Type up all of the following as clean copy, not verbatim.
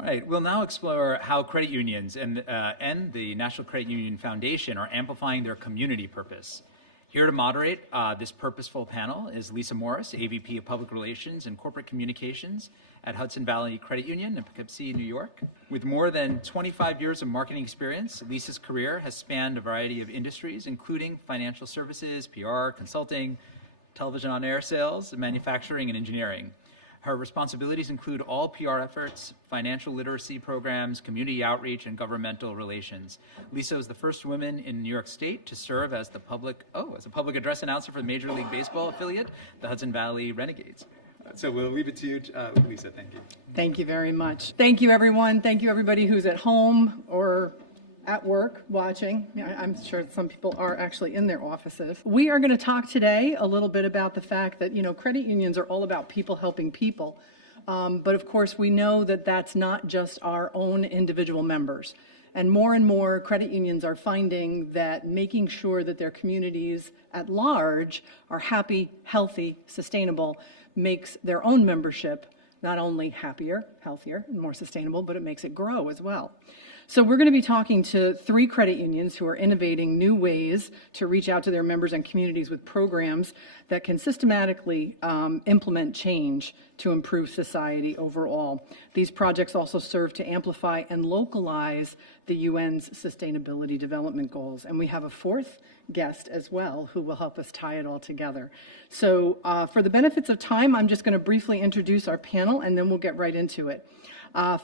All right, we'll now explore how credit unions and the National Credit Union Foundation are amplifying their community purpose. Here to moderate this purposeful panel is Lisa Morris, AVP of Public Relations and Corporate Communications at Hudson Valley Credit Union in Poughkeepsie, New York. With more than 25 years of marketing experience, Lisa's career has spanned a variety of industries, including financial services, PR, consulting, television on-air sales, manufacturing, and engineering. Her responsibilities include all PR efforts, financial literacy programs, community outreach, and governmental relations. Lisa is the first woman in New York State to serve as a public address announcer for the Major League Baseball affiliate, the Hudson Valley Renegades. So we'll leave it to you, Lisa. Thank you. Thank you very much. Thank you, everyone. Thank you, everybody who's at home or at work watching. I'm sure some people are actually in their offices. We are going to talk today a little bit about the fact that, credit unions are all about people helping people. But of course, we know that that's not just our own individual members. And more credit unions are finding that making sure that their communities at large are happy, healthy, sustainable makes their own membership not only happier, healthier, and more sustainable, but it makes it grow as well. So we're going to be talking to 3 credit unions who are innovating new ways to reach out to their members and communities with programs that can systematically implement change to improve society overall. These projects also serve to amplify and localize the UN's Sustainability Development Goals. And we have a 4th guest as well who will help us tie it all together. So for the benefits of time, I'm just going to briefly introduce our panel and then we'll get right into it.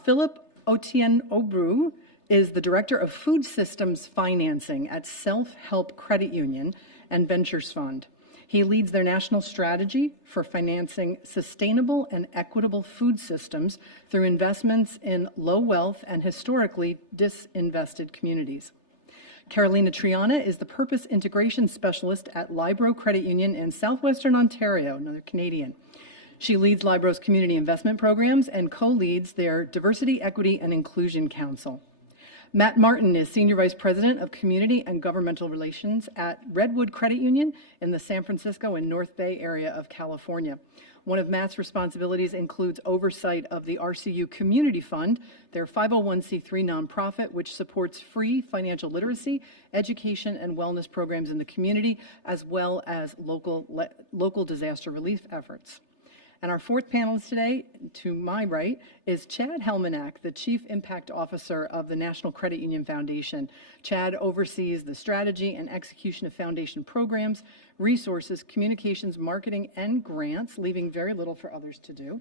Philip Otieno-Obru is the Director of Food Systems Financing at Self-Help Credit Union and Ventures Fund. He leads their national strategy for financing sustainable and equitable food systems through investments in low wealth and historically disinvested communities. Carolina Triana is the Purpose Integration Specialist at Libro Credit Union in Southwestern Ontario, another Canadian. She leads Libro's community investment programs and co-leads their Diversity, Equity, and Inclusion Council. Matt Martin is Senior Vice President of Community and Governmental Relations at Redwood Credit Union in the San Francisco and North Bay area of California. One of Matt's responsibilities includes oversight of the RCU Community Fund, their 501c3 nonprofit, which supports free financial literacy, education, and wellness programs in the community, as well as local disaster relief efforts. And our 4th panelist today, to my right, is Chad Helminack, the Chief Impact Officer of the National Credit Union Foundation. Chad oversees the strategy and execution of foundation programs, resources, communications, marketing, and grants, leaving very little for others to do.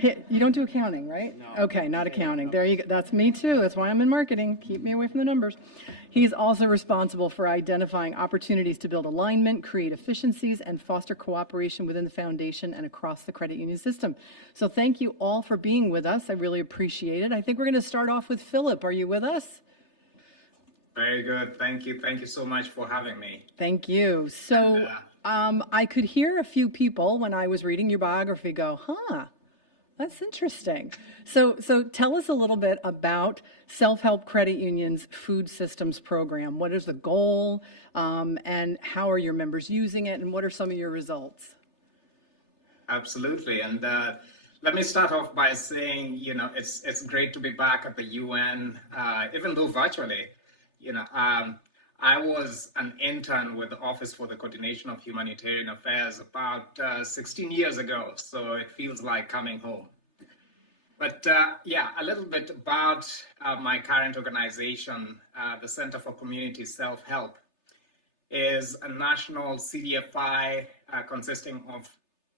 You don't do accounting, right? No. Okay, not accounting. There you go. That's me too. That's why I'm in marketing. Keep me away from the numbers. He's also responsible for identifying opportunities to build alignment, create efficiencies, and foster cooperation within the foundation and across the credit union system. So thank you all for being with us. I really appreciate it. I think we're going to start off with Philip. Are you with us? Very good. Thank you. Thank you so much for having me. Thank you. So I could hear a few people when I was reading your biography go, that's interesting. So tell us a little bit about Self-Help Credit Union's Food Systems Program. What is the goal, and how are your members using it, and what are some of your results? Absolutely. And let me start off by saying, it's great to be back at the UN, even though virtually. I was an intern with the Office for the Coordination of Humanitarian Affairs about 16 years ago, so it feels like coming home. But a little bit about my current organization, the Center for Community Self-Help, is a national CDFI consisting of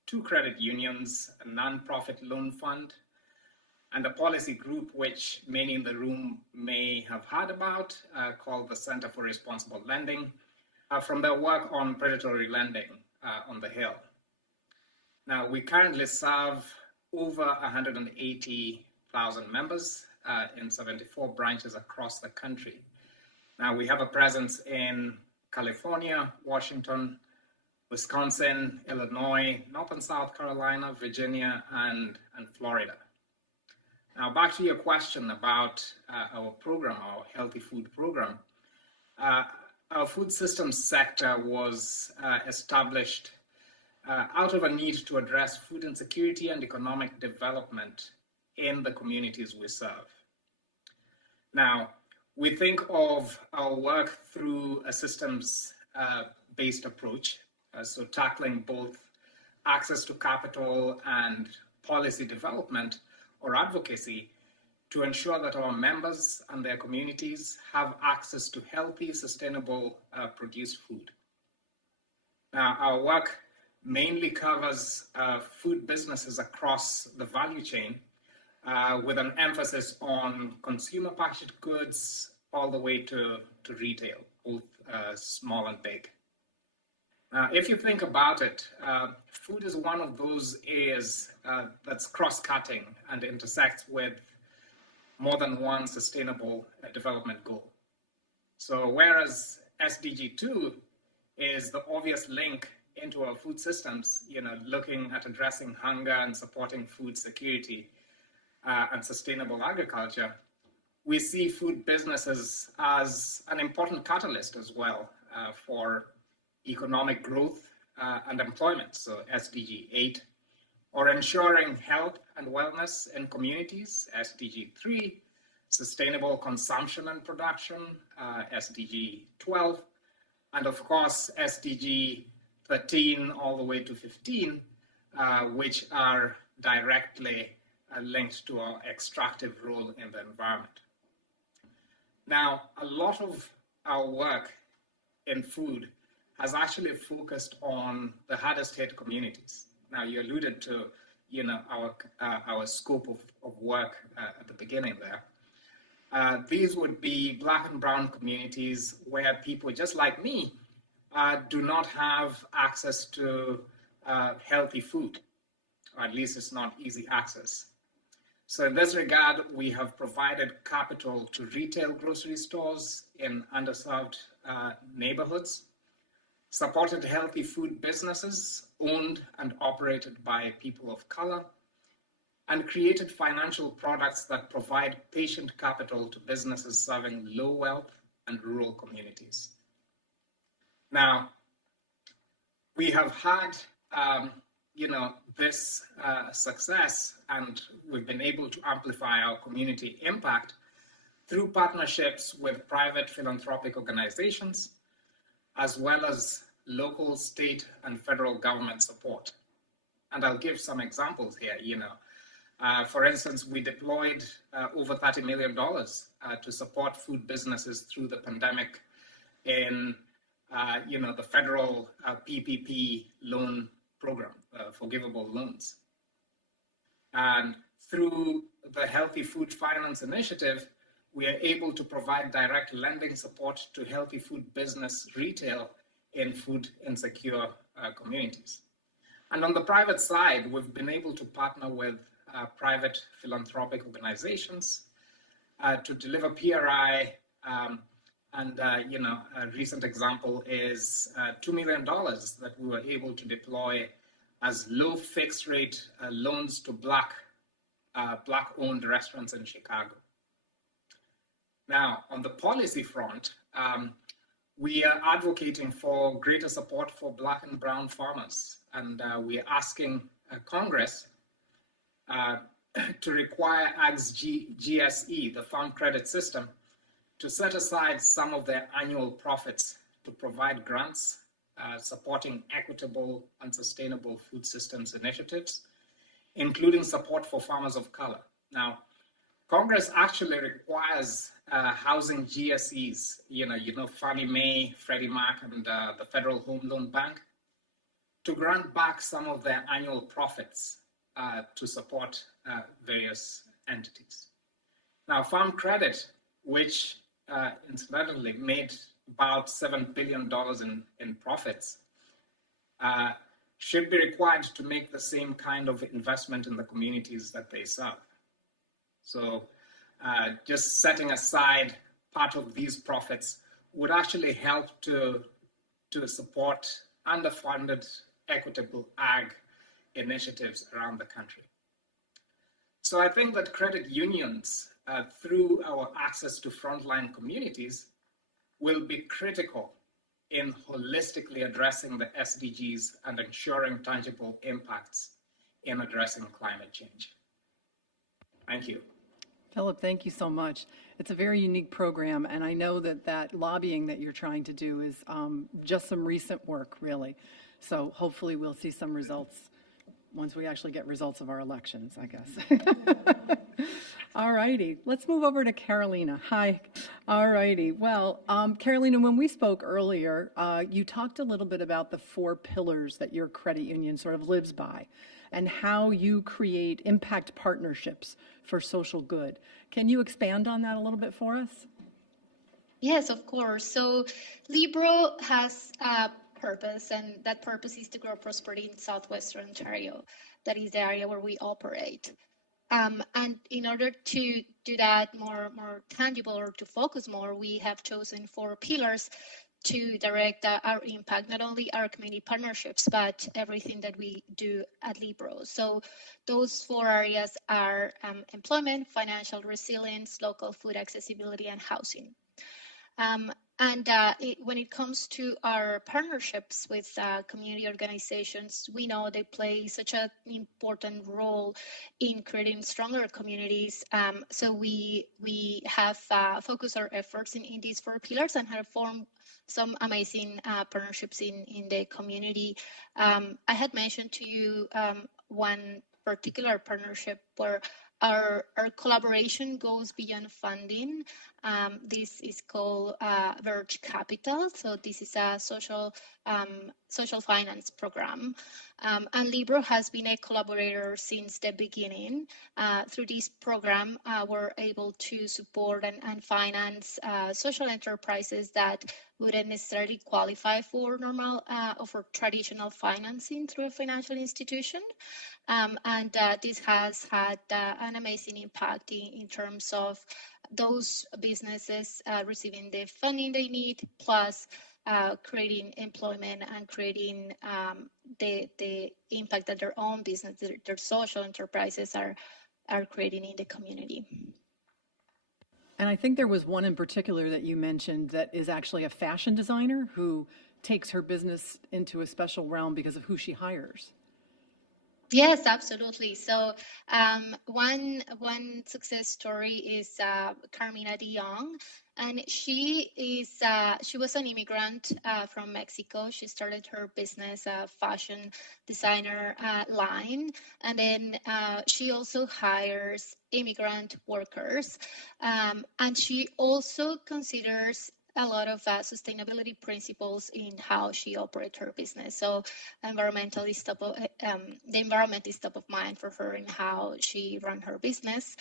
2 credit unions, a nonprofit loan fund, and a policy group which many in the room may have heard about, called the Center for Responsible Lending, from their work on predatory lending on the Hill. Now, we currently serve over 180,000 members in 74 branches across the country. Now, we have a presence in California, Washington, Wisconsin, Illinois, North and South Carolina, Virginia, and Florida. Now, back to your question about our program, our healthy food program. Our food systems sector was established out of a need to address food insecurity and economic development in the communities we serve. Now, we think of our work through a systems-based approach, so tackling both access to capital and policy development or advocacy to ensure that our members and their communities have access to healthy, sustainable, produced food. Now, our work mainly covers food businesses across the value chain, with an emphasis on consumer packaged goods all the way to retail, both small and big. If you think about it, food is one of those areas that's cross-cutting and intersects with more than one sustainable development goal. So whereas SDG 2 is the obvious link into our food systems, looking at addressing hunger and supporting food security and sustainable agriculture, we see food businesses as an important catalyst as well for economic growth and employment, so SDG 8, or ensuring health and wellness in communities, SDG 3, sustainable consumption and production, SDG 12, and of course SDG 13 all the way to 15, which are directly linked to our extractive role in the environment. Now, a lot of our work in food has actually focused on the hardest hit communities. Now, you alluded to, our scope of work at the beginning there. These would be Black and brown communities where people just like me do not have access to healthy food, or at least it's not easy access. So in this regard, we have provided capital to retail grocery stores in underserved neighborhoods, supported healthy food businesses owned and operated by people of color, and created financial products that provide patient capital to businesses serving low wealth and rural communities. Now, we have had this success, and we've been able to amplify our community impact through partnerships with private philanthropic organizations, as well as local, state, and federal government support. And I'll give some examples here. For instance, we deployed over $30 million to support food businesses through the pandemic in the federal PPP loan program, forgivable loans. And through the Healthy Food Finance Initiative, we are able to provide direct lending support to healthy food business retail in food insecure communities. And on the private side, we've been able to partner with private philanthropic organizations to deliver PRI. A recent example is $2 million that we were able to deploy as low fixed rate loans to Black-owned restaurants in Chicago. Now, on the policy front, we are advocating for greater support for Black and brown farmers, and we are asking Congress to require GSE, the Farm Credit System, to set aside some of their annual profits to provide grants supporting equitable and sustainable food systems initiatives, including support for farmers of color. Now, Congress actually requires housing GSEs, Fannie Mae, Freddie Mac, and the Federal Home Loan Bank, to grant back some of their annual profits to support various entities. Now, Farm Credit, which incidentally made about $7 billion in profits, should be required to make the same kind of investment in the communities that they serve. So just setting aside part of these profits would actually help to support underfunded equitable ag initiatives around the country. So I think that credit unions, through our access to frontline communities, will be critical in holistically addressing the SDGs and ensuring tangible impacts in addressing climate change. Thank you. Philip, thank you so much. It's a very unique program, and I know that lobbying that you're trying to do is just some recent work, really. So hopefully we'll see some results once we actually get results of our elections, I guess. All righty, let's move over to Carolina. Hi. All righty. Well, Carolina, when we spoke earlier, you talked a little bit about the 4 pillars that your credit union sort of lives by and how you create impact partnerships for social good. Can you expand on that a little bit for us? Yes, of course. So Libro has a purpose, and that purpose is to grow prosperity in Southwestern Ontario. That is the area where we operate. And in order to do that more tangible or to focus more, we have chosen 4 pillars to direct our impact, not only our community partnerships, but everything that we do at Libro. So those 4 areas are employment, financial resilience, local food accessibility, and housing. When it comes to our partnerships with community organizations, we know they play such an important role in creating stronger communities. So we have focused our efforts in these 4 pillars and have formed some amazing partnerships in the community. I had mentioned to you one particular partnership where our collaboration goes beyond funding. This is called Verge Capital. So this is a social finance program. And Libro has been a collaborator since the beginning. Through this program, we're able to support and finance social enterprises that wouldn't necessarily qualify for normal or for traditional financing through a financial institution. This has had an amazing impact in terms of those businesses receiving the funding they need, plus creating employment and creating the impact that their own business, their social enterprises are creating in the community. And I think there was one in particular that you mentioned that is actually a fashion designer who takes her business into a special realm because of who she hires. Yes, absolutely. So one success story is Carmina de Jong, and she was an immigrant from Mexico. She started her business, fashion designer line, and then she also hires immigrant workers, and she also considers a lot of sustainability principles in how she operates her business. So the environment is top of mind for her in how she runs her business.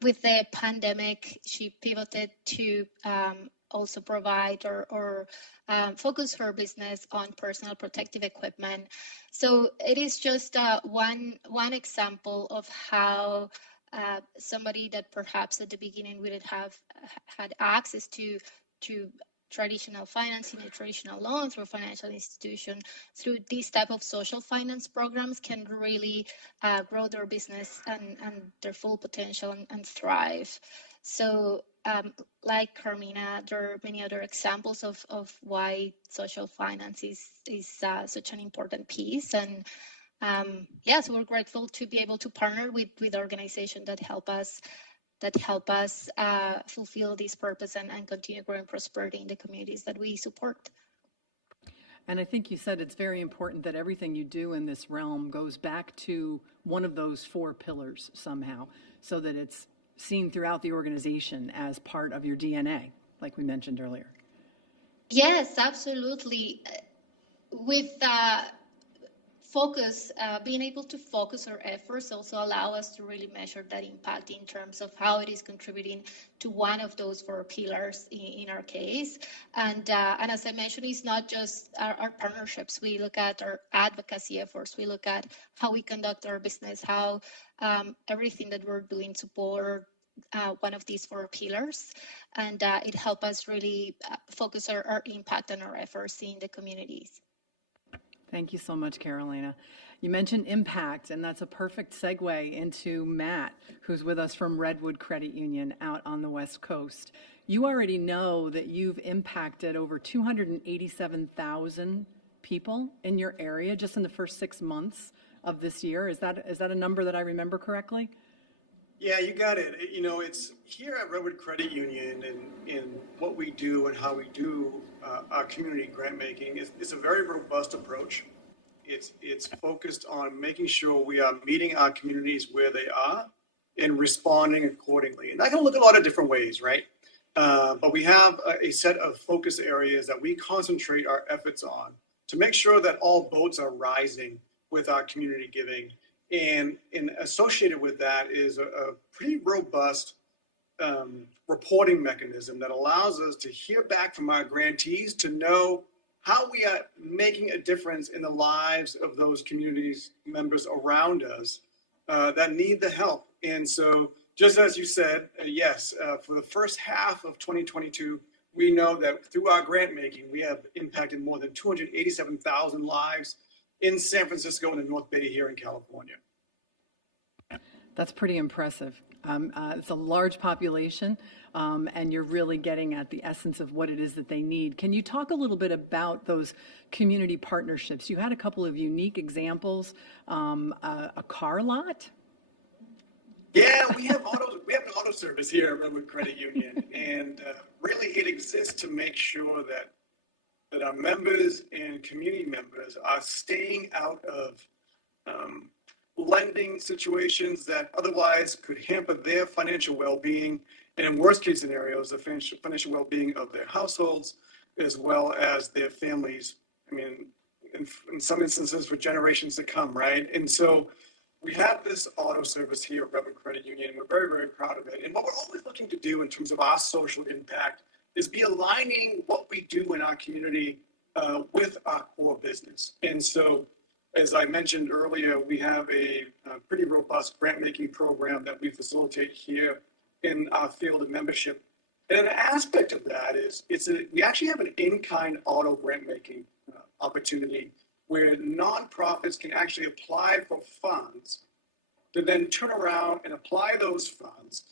With the pandemic, she pivoted to also provide or focus her business on personal protective equipment. So it is just one example of how somebody that perhaps at the beginning wouldn't have had access to traditional financing, a traditional loan through a financial institution, through these type of social finance programs can really grow their business and their full potential and thrive. So like Carmina, there are many other examples of why social finance is such an important piece. And so we're grateful to be able to partner with organizations that help us fulfill this purpose and continue growing prosperity in the communities that we support. And I think you said it's very important that everything you do in this realm goes back to one of those 4 pillars somehow, so that it's seen throughout the organization as part of your DNA, like we mentioned earlier. Yes, absolutely. With being able to focus our efforts also allow us to really measure that impact in terms of how it is contributing to one of those 4 pillars in our case. And as I mentioned, it's not just our partnerships. We look at our advocacy efforts. We look at how we conduct our business, how everything that we're doing support one of these 4 pillars. And it helps us really focus our impact and our efforts in the communities. Thank you so much, Carolina. You mentioned impact, and that's a perfect segue into Matt, who's with us from Redwood Credit Union out on the West Coast. You already know that you've impacted over 287,000 people in your area just in the first 6 months of this year. Is that a number that I remember correctly? Yeah, you got it. It's here at Redwood Credit Union and what we do and how we do our community grant making is a very robust approach. It's focused on making sure we are meeting our communities where they are and responding accordingly. And that can look a lot of different ways, right? But we have a set of focus areas that we concentrate our efforts on to make sure that all boats are rising with our community giving. And associated with that is a pretty robust reporting mechanism that allows us to hear back from our grantees to know how we are making a difference in the lives of those communities members around us that need the help. And so, just as you said, yes, for the first half of 2022, we know that through our grant making, we have impacted more than 287,000 lives in San Francisco and the North Bay here in California. That's pretty impressive. It's a large population, and you're really getting at the essence of what it is that they need. Can you talk a little bit about those community partnerships? You had a couple of unique examples, a car lot. Yeah, we have an auto service here at Redwood Credit Union, and really it exists to make sure that our members and community members are staying out of lending situations that otherwise could hamper their financial well-being, and in worst case scenarios, the financial well-being of their households as well as their families. I mean, in some instances for generations to come, right? And so we have this auto service here at Redwood Credit Union, and we're very, very proud of it. And what we're always looking to do in terms of our social impact is be aligning what we do in our community with our core business. And so, as I mentioned earlier, we have a pretty robust grant making program that we facilitate here in our field of membership. And an aspect of that is we actually have an in-kind auto grant making opportunity where nonprofits can actually apply for funds to then turn around and apply those funds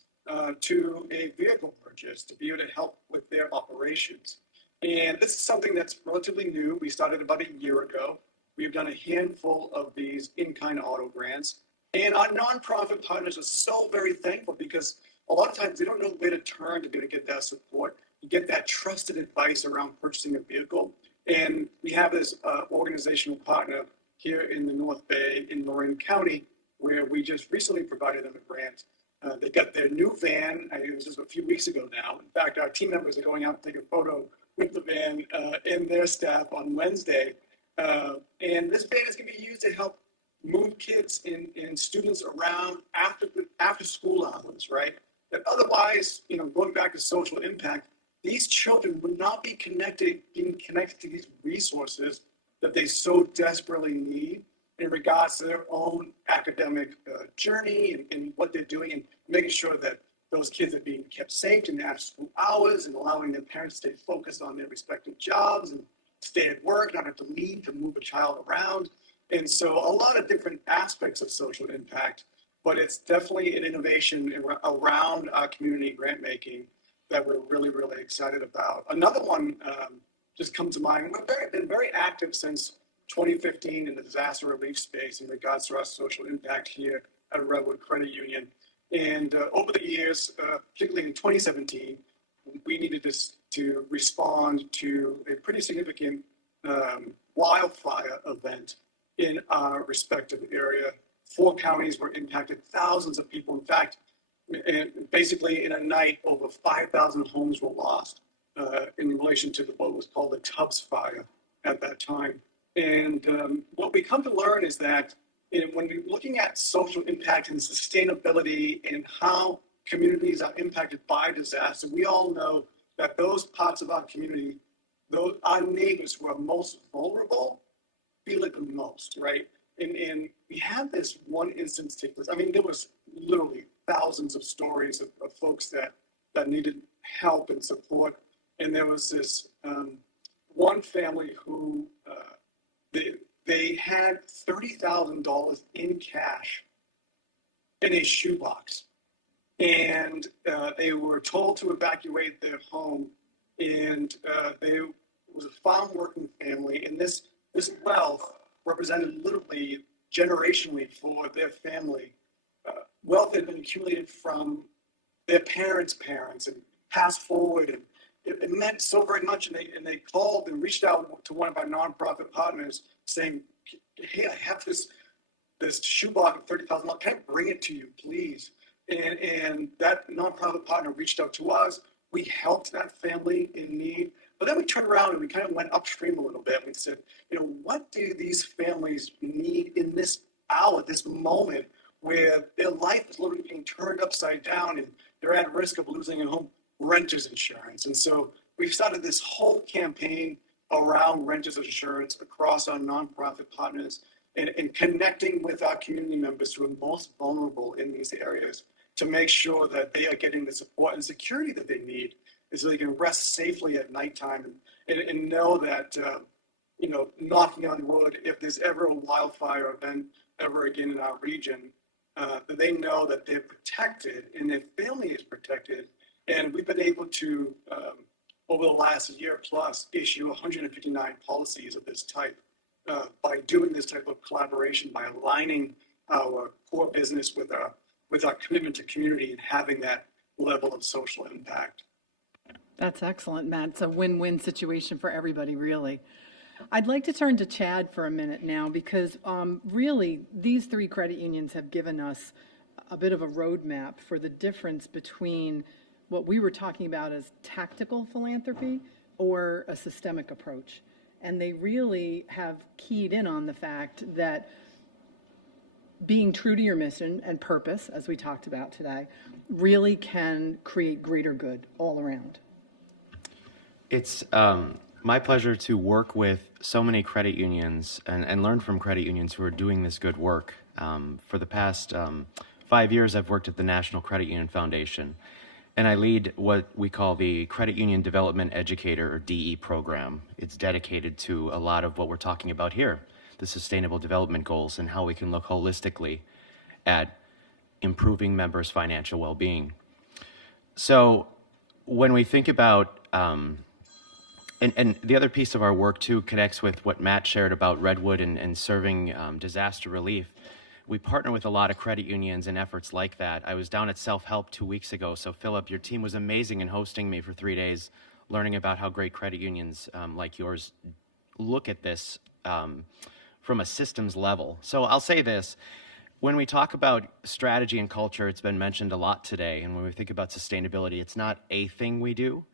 to a vehicle purchase to be able to help with their operations. And this is something that's relatively new. We started about a year ago. We've done a handful of these in-kind auto grants. And our nonprofit partners are so very thankful because a lot of times they don't know where to turn to be able to get that support, to get that trusted advice around purchasing a vehicle. And we have this organizational partner here in the North Bay in Marin County, where we just recently provided them a grant. They got their new van. It was just a few weeks ago now. In fact, our team members are going out to take a photo with the van and their staff on Wednesday. And this van is going to be used to help move kids and students around after school hours, right? That otherwise, going back to social impact, these children would not be being connected to these resources that they so desperately need in regards to their own academic journey and what they're doing, and making sure that those kids are being kept safe in after school hours and allowing their parents to stay focused on their respective jobs and stay at work, not have to leave to move a child around. And so a lot of different aspects of social impact, but it's definitely an innovation around our community grant making that we're really, really excited about. Another one just comes to mind. We've been very active since 2015 in the disaster relief space in regards to our social impact here at Redwood Credit Union. And over the years, particularly in 2017, we needed to respond to a pretty significant wildfire event in our respective area. 4 counties were impacted, thousands of people. In fact, basically in a night, over 5,000 homes were lost in relation to what was called the Tubbs fire at that time. And what we come to learn is that when you're looking at social impact and sustainability and how communities are impacted by disaster, we all know that those parts of our community, our neighbors who are most vulnerable, feel it the most, right? And we have this one instance take place. I mean, there was literally thousands of stories of folks that needed help and support. And there was this one family who they had $30,000 in cash in a shoebox. And they were told to evacuate their home. And they was a farm working family. And this wealth represented literally generationally for their family. wealth that had been accumulated from their parents' parents and passed forward. And it meant so very much. And they called and reached out to one of our nonprofit partners saying, hey, I have this shoebox of $30,000. Can I bring it to you, please? And that nonprofit partner reached out to us. We helped that family in need. But then we turned around and we kind of went upstream a little bit. We said, what do these families need in this hour, this moment, where their life is literally being turned upside down and they're at risk of losing a home? Renters insurance. And so we've started this whole campaign around renters insurance across our nonprofit partners and connecting with our community members who are most vulnerable in these areas to make sure that they are getting the support and security that they need so they can rest safely at nighttime and know that, knocking on wood, if there's ever a wildfire event ever again in our region, that they know that they're protected and their family is protected. And we've been able to, over the last year plus, issue 159 policies of this type by doing this type of collaboration, by aligning our core business with our commitment to community and having that level of social impact. That's excellent, Matt. It's a win-win situation for everybody, really. I'd like to turn to Chad for a minute now because really these three credit unions have given us a bit of a roadmap for the difference between what we were talking about as tactical philanthropy or a systemic approach. And they really have keyed in on the fact that being true to your mission and purpose, as we talked about today, really can create greater good all around. It's my pleasure to work with so many credit unions and learn from credit unions who are doing this good work. For the past 5 years, I've worked at the National Credit Union Foundation, and I lead what we call the Credit Union Development Educator, or DE program. It's dedicated to a lot of what we're talking about here, the Sustainable Development Goals, and how we can look holistically at improving members' financial well-being. So when we think about, and the other piece of our work too connects with what Matt shared about Redwood and serving disaster relief. We partner with a lot of credit unions in efforts like that. I was down at Self-Help 2 weeks ago, so Philip, your team was amazing in hosting me for 3 days, learning about how great credit unions like yours look at this from a systems level. So I'll say this, when we talk about strategy and culture, it's been mentioned a lot today, and when we think about sustainability, it's not a thing we do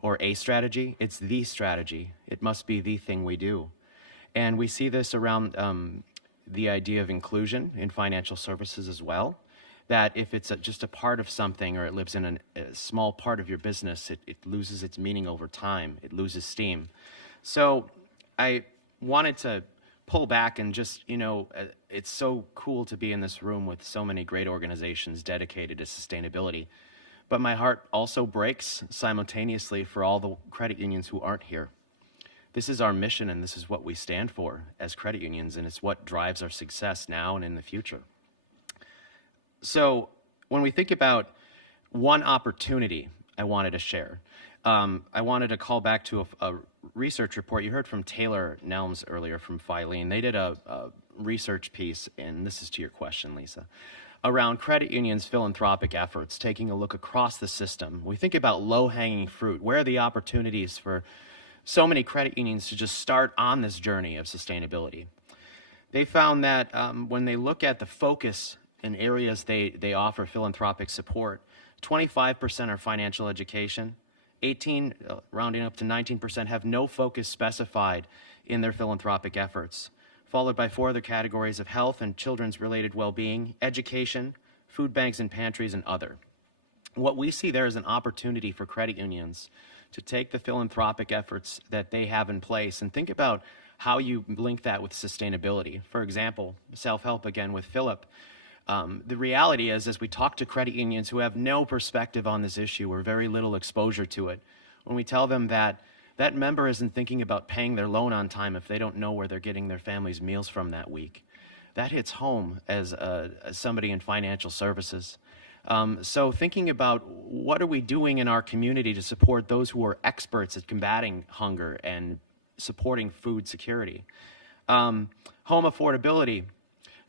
or a strategy, it's the strategy. It must be the thing we do. And we see this around the idea of inclusion in financial services as well, that if it's just a part of something or it lives in a small part of your business, it loses its meaning over time, it loses steam. So I wanted to pull back and just, it's so cool to be in this room with so many great organizations dedicated to sustainability. But my heart also breaks simultaneously for all the credit unions who aren't here. This is our mission, and this is what we stand for as credit unions, and it's what drives our success now and in the future. So when we think about one opportunity I wanted to share, I wanted to call back to a research report. You heard from Taylor Nelms earlier from Filene. They did a research piece, and this is to your question, Lisa, around credit unions' philanthropic efforts, taking a look across the system. We think about low-hanging fruit. Where are the opportunities for so many credit unions to just start on this journey of sustainability? They found that when they look at the focus in areas they offer philanthropic support, 25% are financial education, 18, rounding up to 19%, have no focus specified in their philanthropic efforts, followed by 4 other categories of health and children's related well-being, education, food banks and pantries, and other. What we see there is an opportunity for credit unions to take the philanthropic efforts that they have in place and think about how you link that with sustainability. For example, self-help again with Philip. The reality is, as we talk to credit unions who have no perspective on this issue or very little exposure to it, when we tell them that that member isn't thinking about paying their loan on time if they don't know where they're getting their family's meals from that week, that hits home as somebody in financial services. So thinking about what are we doing in our community to support those who are experts at combating hunger and supporting food security. Home affordability.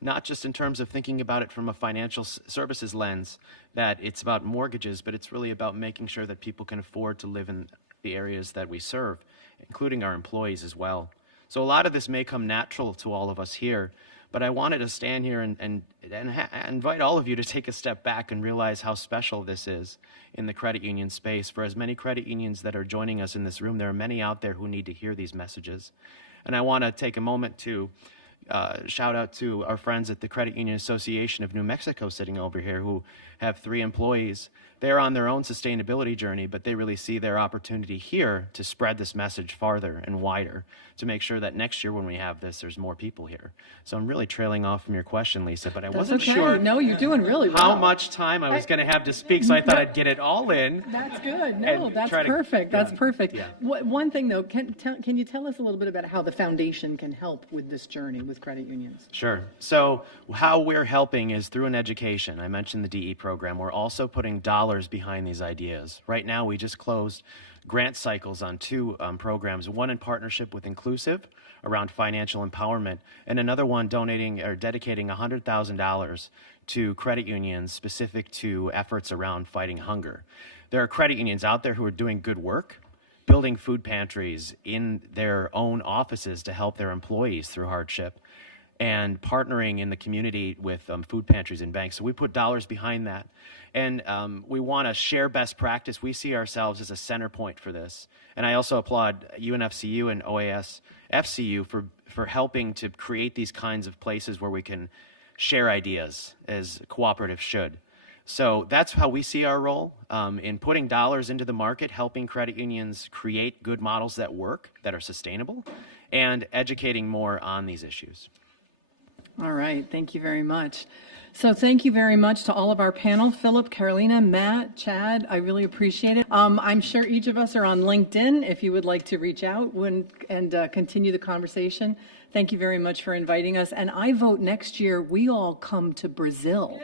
not just in terms of thinking about it from a financial services lens, that it's about mortgages, but it's really about making sure that people can afford to live in the areas that we serve, including our employees as well. So a lot of this may come natural to all of us here, but I wanted to stand here and invite all of you to take a step back and realize how special this is in the credit union space. For as many credit unions that are joining us in this room, there are many out there who need to hear these messages. And I want to take a moment to shout out to our friends at the Credit Union Association of New Mexico sitting over here who have 3 employees. They're on their own sustainability journey, but they really see their opportunity here to spread this message farther and wider to make sure that next year when we have this, there's more people here. So I'm really trailing off from your question, Lisa, but I wasn't sure No, you're doing really well. how much time I was going to have to speak, so I thought I'd get it all in. That's good. No, And that's try to- perfect. That's yeah, perfect. yeah. One thing though, can you tell us a little bit about how the foundation can help with this journey with credit unions? Sure. So how we're helping is through an education. I mentioned the DE program. We're also putting dollars behind these ideas. Right now, we just closed grant cycles on 2 programs, one in partnership with Inclusive around financial empowerment, and another one donating or dedicating $100,000 to credit unions specific to efforts around fighting hunger. There are credit unions out there who are doing good work, building food pantries in their own offices to help their employees through hardship, and partnering in the community with food pantries and banks. So we put dollars behind that. And we want to share best practice. We see ourselves as a center point for this. And I also applaud UNFCU and OAS FCU for helping to create these kinds of places where we can share ideas as cooperatives should. So that's how we see our role in putting dollars into the market, helping credit unions create good models that work, that are sustainable, and educating more on these issues. All right, thank you very much. So thank you very much to all of our panel, Philip, Carolina, Matt, Chad. I really appreciate it. I'm sure each of us are on LinkedIn if you would like to reach out and continue the conversation. Thank you very much for inviting us. And I vote next year we all come to Brazil.